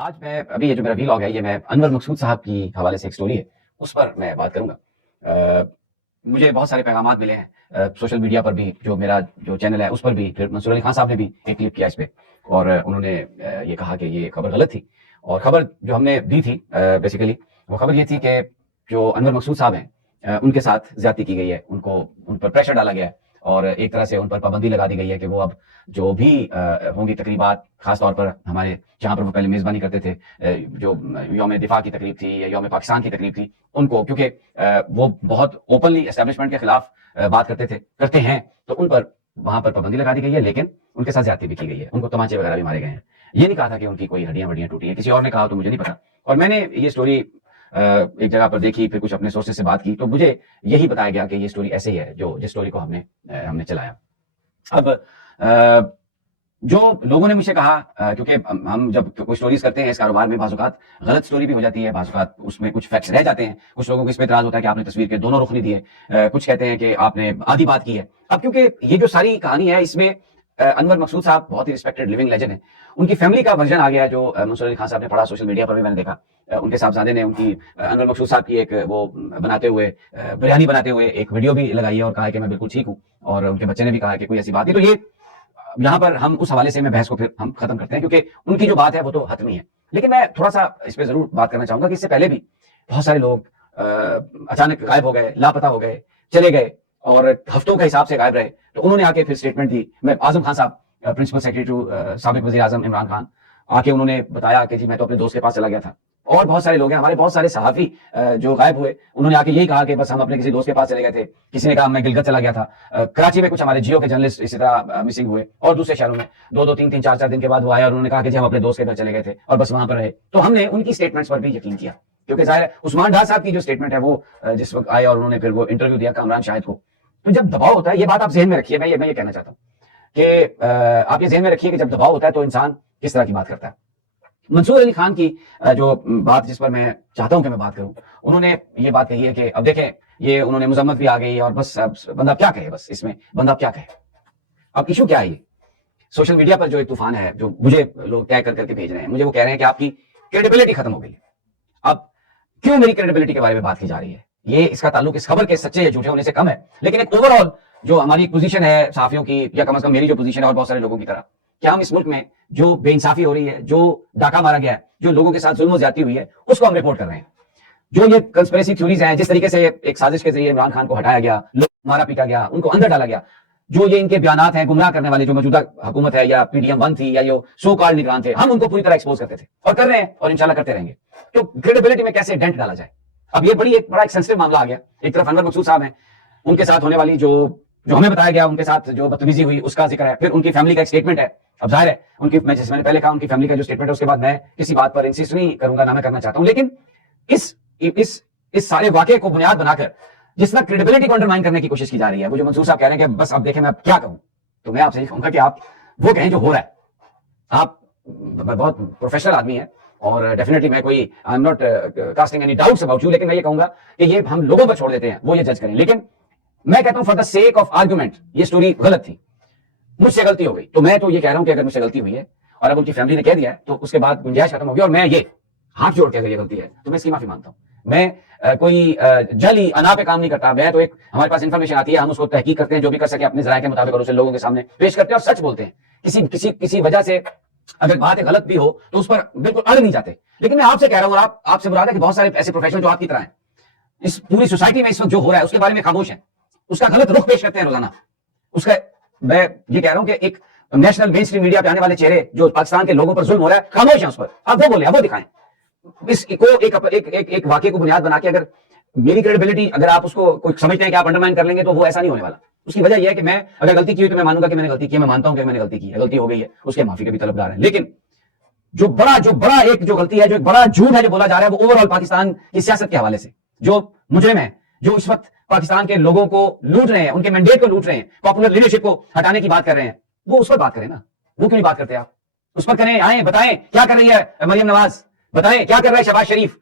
آج میں ابھی یہ جو میرا ویلاگ ہے یہ میں انور مقصود صاحب کی حوالے سے ایک سٹوری ہے اس پر میں بات کروں گا۔ مجھے بہت سارے پیغامات ملے ہیں سوشل میڈیا پر بھی، جو میرا جو چینل ہے اس پر بھی، پھر منصور علی خان صاحب نے بھی ایک کلپ کیا اس پہ، اور انہوں نے یہ کہا کہ یہ خبر غلط تھی، اور خبر جو ہم نے دی تھی بیسیکلی وہ خبر یہ تھی کہ جو انور مقصود صاحب ہیں ان کے ساتھ زیادتی کی گئی ہے، ان پر پریشر ڈالا گیا ہے، اور ایک طرح سے ان پر پابندی لگا دی گئی ہے کہ وہ اب جو بھی ہوں گی تقریبات، خاص طور پر ہمارے جہاں پر وہ پہلے میزبانی کرتے تھے، جو یوم دفاع کی تقریب تھی یا یوم پاکستان کی تقریب تھی، ان کو کیونکہ وہ بہت اوپنلی اسٹیبلشمنٹ کے خلاف بات کرتے ہیں، تو ان پر وہاں پر پابندی لگا دی گئی ہے، لیکن ان کے ساتھ زیادتی بھی کی گئی ہے، ان کو تمانچے وغیرہ بھی مارے گئے ہیں۔ یہ نہیں کہا تھا کہ ان کی کوئی ہڈیاں وڈیاں ٹوٹی ہیں، کسی اور نے کہا تو مجھے نہیں پتا، اور میں نے یہ سٹوری ایک جگہ پر دیکھی، پھر کچھ اپنے سورسز سے بات کی، تو مجھے یہی بتایا گیا کہ یہ سٹوری ایسے ہی ہے جس سٹوری کو ہم نے چلایا۔ اب جو لوگوں نے مجھ سے کہا، کیونکہ ہم جب کوئی سٹوریز کرتے ہیں اس کاروبار میں، بعض اوقات غلط سٹوری بھی ہو جاتی ہے، بعض اوقات اس میں کچھ فیکٹس رہ جاتے ہیں، کچھ لوگوں کو اس پہ اعتراض ہوتا ہے کہ آپ نے تصویر کے دونوں رخ نہیں دیے، کچھ کہتے ہیں کہ آپ نے آدھی بات کی ہے۔ اب کیونکہ یہ جو ساری کہانی ہے اس میں انور مقصود صاحب بہت ہی ریسپیکٹڈ لیونگ لیجنڈ ہیں، ان کی فیملی کا ورژن آ گیا ہے جو منصور علی خان صاحب نے پڑھا، سوشل میڈیا پر بھی میں نے دیکھا، ان کے صاحبزادے نے ان کی انور مقصود صاحب کی ایک وہ بناتے ہوئے بریانی بناتے ہوئے ایک ویڈیو بھی لگائی ہے اور کہا ہے کہ میں بالکل ٹھیک ہوں، اور ان کے بچے نے بھی کہا کہ کوئی ایسی بات نہیں۔ تو یہ یہاں پر ہم اس حوالے سے میں بحث کو پھر ہم ختم کرتے ہیں، کیونکہ ان کی جو بات ہے وہ تو حتمی ہے، لیکن میں تھوڑا سا اس پہ ضرور بات کرنا چاہوں گا کہ اس سے پہلے بھی بہت سارے لوگ اچانک غائب ہو گئے، لاپتہ ہو گئے، چلے گئے، اور ہفتوں کے حساب سے غائب رہے، تو انہوں نے آ کے پھر اسٹیٹمنٹ دی۔ میں اعظم خان صاحب، پرنسپل سیکریٹری سابق وزیر اعظم عمران خان، آ کے انہوں نے بتایا کہ جی میں تو اپنے دوست کے پاس چلا گیا تھا، اور بہت سارے لوگ ہیں ہمارے، بہت سارے صحافی جو غائب ہوئے، انہوں نے آ کے یہی کہا کہ بس ہم اپنے کسی دوست کے پاس چلے گئے تھے، کسی نے کہا میں گلگت چلا گیا تھا، کراچی میں کچھ ہمارے جیو کے جرنلسٹ اسی طرح مسنگ ہوئے، اور دوسرے شہروں میں دو تین چار دن کے بعد وہ آیا اور انہوں نے کہا کہ جی ہم اپنے دوست کے گھر چلے گئے تھے اور بس وہاں پر رہے۔ تو ہم نے ان کی اسٹیٹمنٹس پر بھی یقین کیا، کیونکہ ظاہر ہے عثمان ڈار صاحب کی جو اسٹیٹمنٹ ہے وہ جس وقت آئے اور انہوں نے پھر وہ انٹرویو دیا کامران شاہد کو، تو جب دباؤ ہوتا ہے، یہ بات آپ ذہن میں رکھیے، میں یہ کہنا چاہتا ہوں کہ آپ یہ ذہن میں رکھیے کہ جب دباؤ ہوتا ہے تو انسان کس طرح کی بات کرتا ہے۔ منصور علی خان کی جو بات جس پر میں چاہتا ہوں کہ میں بات کروں، انہوں نے یہ بات کہی ہے کہ اب دیکھیں یہ انہوں نے مذمت بھی آ گئی، اور بس بندہ کیا کہے، بس اس میں بندہ کیا کہے۔ اب ایشو کیا ہے؟ یہ سوشل میڈیا پر جو ایک طوفان ہے، جو مجھے لوگ ٹیگ کر کے بھیج رہے ہیں، مجھے وہ کہہ رہے ہیں کہ آپ کی کریڈیبلٹی ختم ہو گئی ہے۔ اب کیوں میری کریڈیبلٹی کے بارے میں بات کی جا رہی ہے؟ یہ اس کا تعلق اس خبر کے سچے یا جھوٹے ہونے سے کم ہے، لیکن ایک اوور آل جو ہماری پوزیشن ہے صحافیوں کی، یا کم از کم میری جو پوزیشن ہے اور بہت سارے لوگوں کی طرح، کیا ہم اس ملک میں جو بے انصافی ہو رہی ہے، جو ڈاکہ مارا گیا ہے، جو لوگوں کے ساتھ ظلم و زیادتی ہوئی ہے، اس کو ہم رپورٹ کر رہے ہیں۔ جو یہ کنسپریسی تھیوریز ہیں، جس طریقے سے ایک سازش کے ذریعے عمران خان کو ہٹایا گیا، لوگ مارا پیٹا گیا، ان کو اندر ڈالا گیا، جو یہ ان کے بیانات ہیں گمراہ کرنے والے، جو موجودہ حکومت ہے یا پی ڈی ایم 1 تھی یا جو سو کالڈ نگران تھے، ہم ان کو پوری طرح ایکسپوز کرتے تھے اور کر رہے ہیں، اور انشاءاللہ کرتے رہیں گے۔ تو کریڈیبلٹی میں کیسے ڈینٹ ڈالا جائے؟ اب یہ بڑا ایک سینسٹیو معاملہ آ گیا۔ ایک طرف انور مقصود صاحب ہیں، ان کے ساتھ ہونے والی جو ہمیں بتایا گیا، ان کے ساتھ جو بدتمیزی ہوئی اس کا ذکر ہے، پھر ان کی فیملی کا ایک اسٹیٹمنٹ ہے۔ اب ظاہر ہے ان کی، میں جس میں نے پہلے کہا، ان کی فیملی کا جو اسٹیٹمنٹ ہے اس کے بعد میں کسی بات پر انسسٹ نہیں کروں گا، نہ میں کرنا چاہتا ہوں، لیکن اس سارے واقعے کو بنیاد بنا کر جس طرح کریڈیبلٹی کو انڈرمائن کرنے کی کوشش کی جا رہی ہے، وہ جو منصور صاحب کہہ رہے ہیں کہ بس اب دیکھیں میں اب کیا کہوں، تو میں آپ سے یہ کہوں گا کہ آپ وہ کہیں جو ہو رہا ہے۔ آپ بہت پروفیشنل آدمی ہیں، اور ڈیفینیٹلی میں کوئی I am not casting any doubts about you, لیکن میں یہ کہوں گا کہ یہ ہم لوگوں پر چھوڑ دیتے ہیں، وہ یہ جج کریں۔ لیکن میں کہتا ہوں for the sake of argument یہ سٹوری غلط تھی، مجھ سے غلطی ہو گئی، تو میں تو یہ کہہ رہا ہوں کہ اگر مجھ سے غلطی ہوئی ہے اور اب ان کی فیملی نے کہہ دیا ہے تو اس کے بعد گنجائش ختم ہوگی، اور میں یہ ہاتھ جوڑ کے اگر یہ غلطی ہے تو میں اس کی معافی مانگتا ہوں۔ میں کوئی جلی انا پہ کام نہیں کرتا، میں تو ایک ہمارے پاس انفارمیشن آتی ہے، ہم اس کو تحقیق کرتے ہیں، جو بھی کر سکے اپنے ذرائع کے مطابق، اور اسے لوگوں کے سامنے پیش کرتے ہیں اور سچ بولتے ہیں۔ کسی وجہ سے اگر بات غلط بھی ہو تو اس پر بالکل اڑ نہیں جاتے۔ لیکن میں آپ سے کہہ رہا ہوں، اور آپ سے مراد ہے کہ بہت سارے ایسے پروفیشنل جو آپ کی طرح ہیں، اس پوری سوسائٹی میں اس وقت جو ہو رہا ہے اس کے بارے میں خاموش ہیں، اس کا غلط رخ پیش کرتے ہیں روزانہ۔ اس کا میں یہ کہہ رہا ہوں کہ ایک نیشنل مین اسٹریم میڈیا پہ آنے والے چہرے جو پاکستان کے لوگوں پر ظلم ہو رہا ہے، خاموش ہیں اس پر، آپ وہ بولیں، آپ وہ دکھائیں۔ اس کو ایک واقعے کو بنیاد بنا کے اگر میری کریڈیبلٹی اگر آپ اس کو کوئی سمجھتے ہیں کہ آپ انڈرمائن کر لیں گے، تو وہ ایسا نہیں ہونے والا۔ اس کی وجہ یہ ہے کہ میں اگر غلطی کی ہوئی تو میں مانوں گا کہ میں نے غلطی کی ہے، میں مانتا ہوں کہ میں نے غلطی کی ہے، غلطی ہو گئی ہے، اس کے معافی کے بھی طلبگار ہیں۔ لیکن جو بڑا ایک جو غلطی ہے، جو ایک بڑا جھوٹ ہے جو بولا جا رہا ہے، وہ اوور آل پاکستان کی سیاست کے حوالے سے، جو مجرم ہیں، جو اس وقت پاکستان کے لوگوں کو لوٹ رہے ہیں، ان کے مینڈیٹ کو لوٹ رہے ہیں، پاپولر لیڈرشپ کو ہٹانے کی بات کر رہے ہیں، وہ اس پر بات کریں نا۔ وہ کیوں نہیں بات کرتے آپ؟ اس پر کریں، آئیں بتائیں کیا کر رہی ہے مریم نواز، بتائیں کیا کر رہا ہے شہباز شریف،